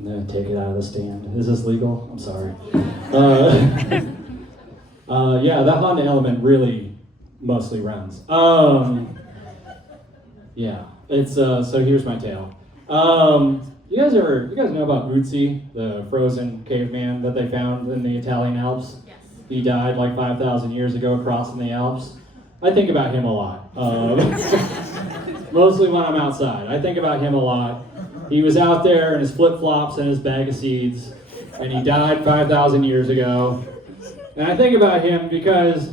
I'm gonna take it out of the stand. Is this legal? I'm sorry. Yeah, that Honda Element really mostly runs. Yeah, it's so here's my tale. You guys know about Ötzi, the frozen caveman that they found in the Italian Alps? Yes. He died like 5,000 years ago crossing the Alps. I think about him a lot. Mostly when I'm outside. I think about him a lot. He was out there in his flip-flops and his bag of seeds, and he died 5,000 years ago. And I think about him because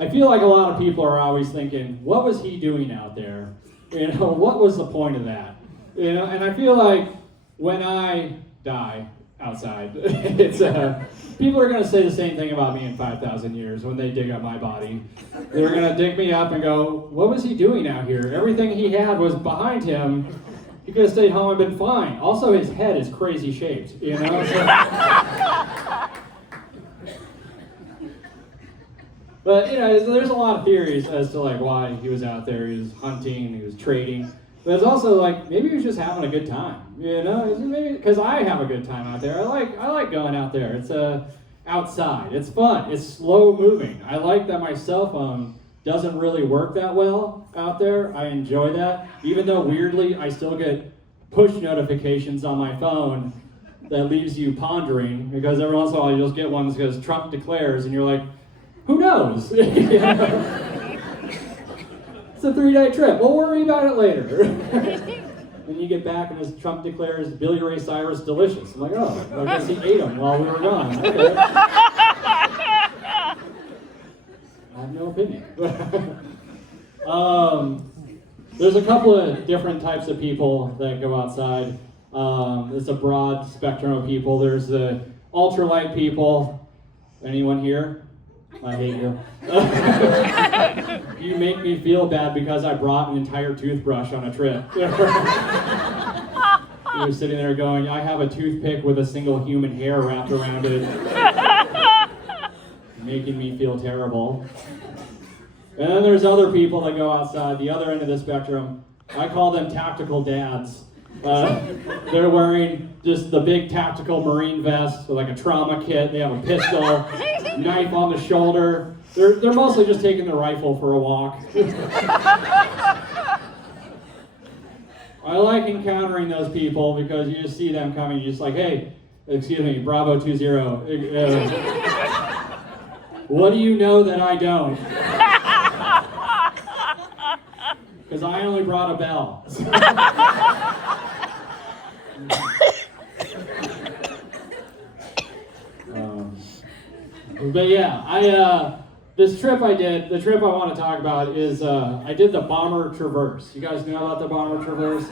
I feel like a lot of people are always thinking, what was he doing out there? You know, what was the point of that? You know, and I feel like when I die outside, it's people are going to say the same thing about me in 5,000 years when they dig up my body. They're going to dig me up and go, what was he doing out here? Everything he had was behind him. He could have stayed home and been fine. Also, his head is crazy shaped, you know? But, you know, there's a lot of theories as to, like, why he was out there. He was hunting, he was trading. But it's also, like, maybe he was just having a good time, you know? Maybe because I have a good time out there. I like going out there. It's outside. It's fun. It's slow moving. I like that my cell phone doesn't really work that well out there. I enjoy that. Even though, weirdly, I still get push notifications on my phone that leaves you pondering, because every once in a while you'll just get one that says Trump declares, and you're like, who knows? It's a 3-day trip. We'll worry about it later. And you get back and as Trump declares Billy Ray Cyrus delicious. I'm like, oh, I guess he ate them while we were gone. Okay. I have no opinion. There's a couple of different types of people that go outside. It's a broad spectrum of people. There's the ultralight people. Anyone here? I hate you. You make me feel bad because I brought an entire toothbrush on a trip. You're sitting there going, I have a toothpick with a single human hair wrapped around it. Making me feel terrible. And then there's other people that go outside, the other end of the spectrum. I call them tactical dads. They're wearing just the big tactical Marine vest with like a trauma kit. They have a pistol, knife on the shoulder. They're mostly just taking their rifle for a walk. I like encountering those people because you just see them coming. You're just like, hey, excuse me, Bravo 20. What do you know that I don't? Because I only brought a bell. But yeah, this trip I did, the trip I want to talk about is, I did the Bomber Traverse. You guys know about the Bomber Traverse?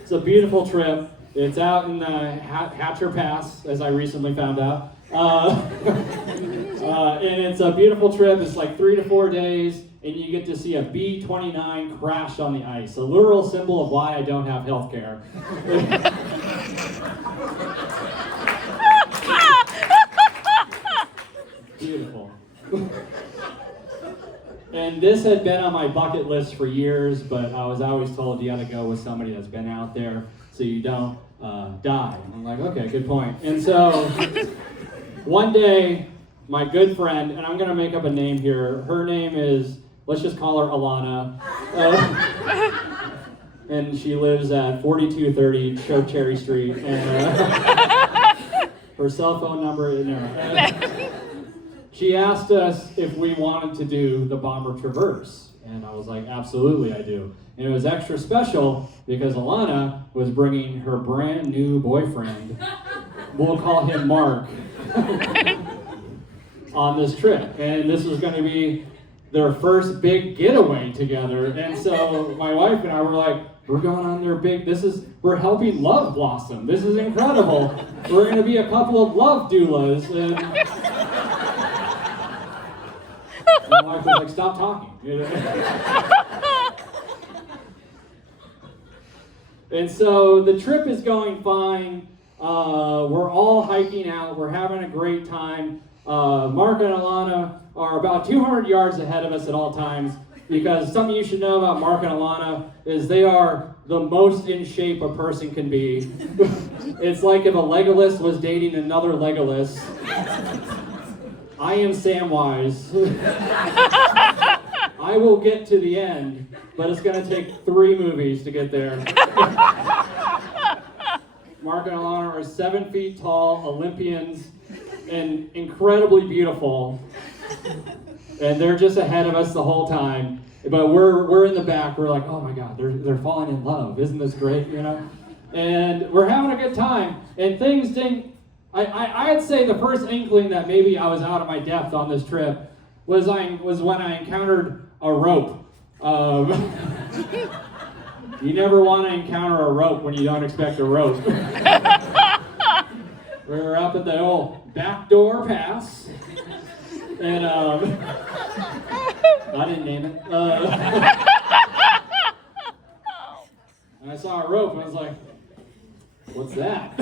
It's a beautiful trip. It's out in Hatcher Pass, as I recently found out. And it's a beautiful trip. It's like 3 to 4 days, and you get to see a B-29 crash on the ice, a literal symbol of why I don't have health care. Beautiful. And this had been on my bucket list for years, but I was always told you gotta go with somebody that's been out there so you don't die. And I'm like, okay, good point. And so one day, my good friend, and I'm gonna make up a name here, her name is, let's just call her Alana. And she lives at 4230 Cherry Street. And her cell phone number, she asked us if we wanted to do the Bomber Traverse. And I was like, absolutely I do. And it was extra special because Alana was bringing her brand new boyfriend, we'll call him Mark, on this trip. And this was going to be their first big getaway together. And so my wife and I were like, we're going on their big, we're helping love blossom. This is incredible. We're going to be a couple of love doulas. And my wife was like, stop talking. And so the trip is going fine. We're all hiking out. We're having a great time. Mark and Alana are about 200 yards ahead of us at all times. because something you should know about Mark and Alana is they are the most in shape a person can be. It's like if a Legolas was dating another Legolas. I am Samwise. I will get to the end, but it's going to take 3 movies to get there. Mark and Alana are 7 feet tall, Olympians, and incredibly beautiful. And they're just ahead of us the whole time. But we're in the back. We're like, oh my God, they're falling in love. Isn't this great, you know? And we're having a good time. And things didn't. I'd say the first inkling that maybe I was out of my depth on this trip was when I encountered a rope. You never want to encounter a rope when you don't expect a rope. We were up at the old backdoor pass, and I didn't name it. And I saw a rope, and I was like, what's that?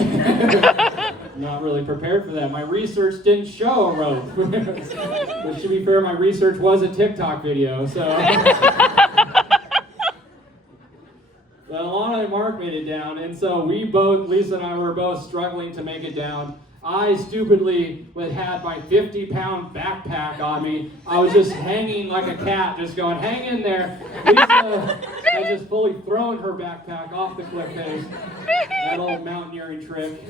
Not really prepared for that. My research didn't show a rope. But to be fair, my research was a TikTok video, so. But Alana and Mark made it down, and so Lisa and I were both struggling to make it down. I stupidly had my 50-pound backpack on me. I was just hanging like a cat, just going, hang in there. Lisa had just fully thrown her backpack off the cliff face. That old mountaineering trick.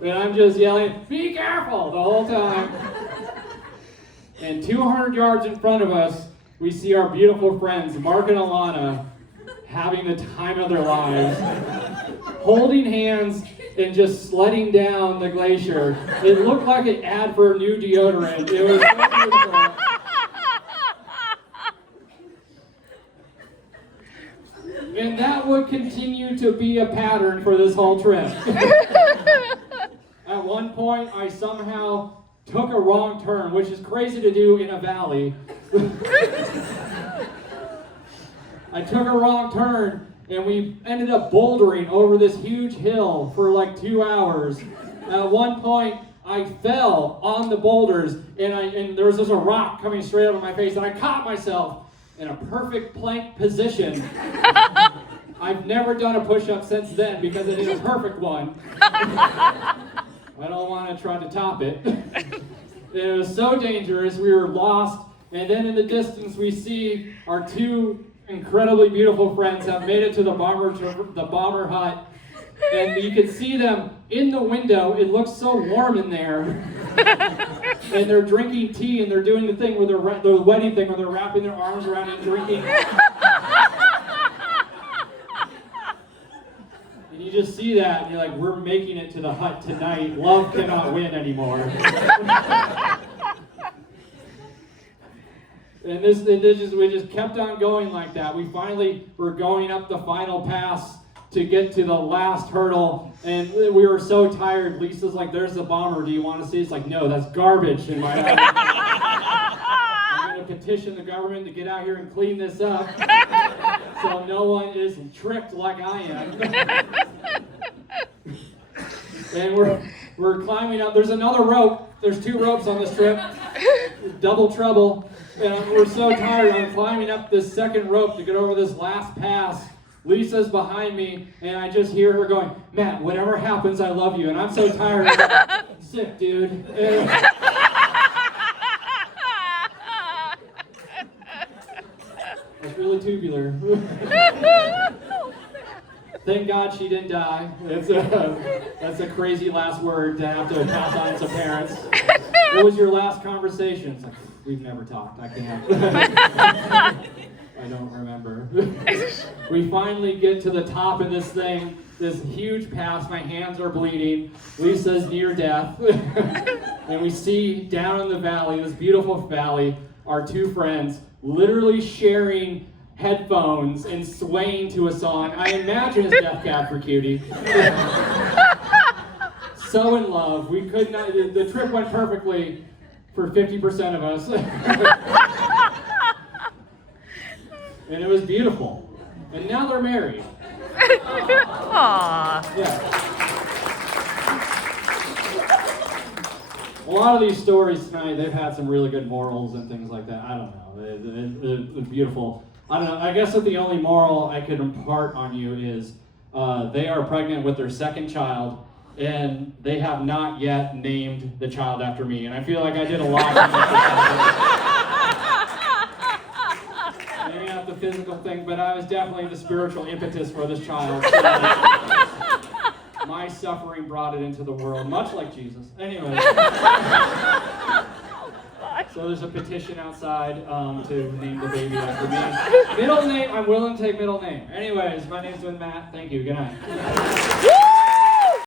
And I'm just yelling, be careful, the whole time. And 200 yards in front of us, we see our beautiful friends, Mark and Alana, having the time of their lives, holding hands and just sledding down the glacier. It looked like an ad for new deodorant. It was so beautiful. And that would continue to be a pattern for this whole trip. At one point, I somehow took a wrong turn, which is crazy to do in a valley. I took a wrong turn, and we ended up bouldering over this huge hill for like 2 hours. At one point, I fell on the boulders, and there was just a rock coming straight up in my face, and I caught myself in a perfect plank position. I've never done a push-up since then because it is a perfect one. I don't want to try to top it. It was so dangerous, we were lost, and then in the distance we see our 2 incredibly beautiful friends have made it to the bomber hut, and you can see them in the window. It looks so warm in there. And they're drinking tea, and they're doing the thing with the wedding thing where they're wrapping their arms around and drinking. And you just see that, and you're like, we're making it to the hut tonight. Love cannot win anymore. And we just kept on going like that. We finally were going up the final pass to get to the last hurdle, and we were so tired. Lisa's like, there's the bomber. Do you want to see? It's like, no, that's garbage in my house. I'm going to petition the government to get out here and clean this up so no one is tricked like I am. And we're climbing up. There's another rope. There's 2 ropes on this trip. Double trouble. And we're so tired. I'm climbing up this second rope to get over this last pass. Lisa's behind me, and I just hear her going, Matt, whatever happens, I love you. And I'm so tired. I'm like, sick, dude. It's really tubular. Thank God she didn't die. That's a crazy last word to have to pass on to parents. What was your last conversation? It's like, we've never talked. I can't. I don't remember. We finally get to the top of this thing, this huge pass. My hands are bleeding. Lisa's near death. And we see down in the valley, this beautiful valley, our 2 friends literally sharing headphones and swaying to a song. I imagine it's Death Cab for Cutie. So in love. We could not, the trip went perfectly for 50% of us. And it was beautiful. And now they're married. Aww. Yeah. A lot of these stories tonight, they've had some really good morals and things like that. I don't know. It's beautiful. I don't know. I guess that the only moral I could impart on you is they are pregnant with their second child, and they have not yet named the child after me. And I feel like I did a lot to make this happen. Maybe not the physical thing, but I was definitely the spiritual impetus for this child. My suffering brought it into the world, much like Jesus. Anyway. So there's a petition outside to name the baby after me. Middle name, I'm willing to take middle name. Anyways, my name's Matt. Thank you. Good night.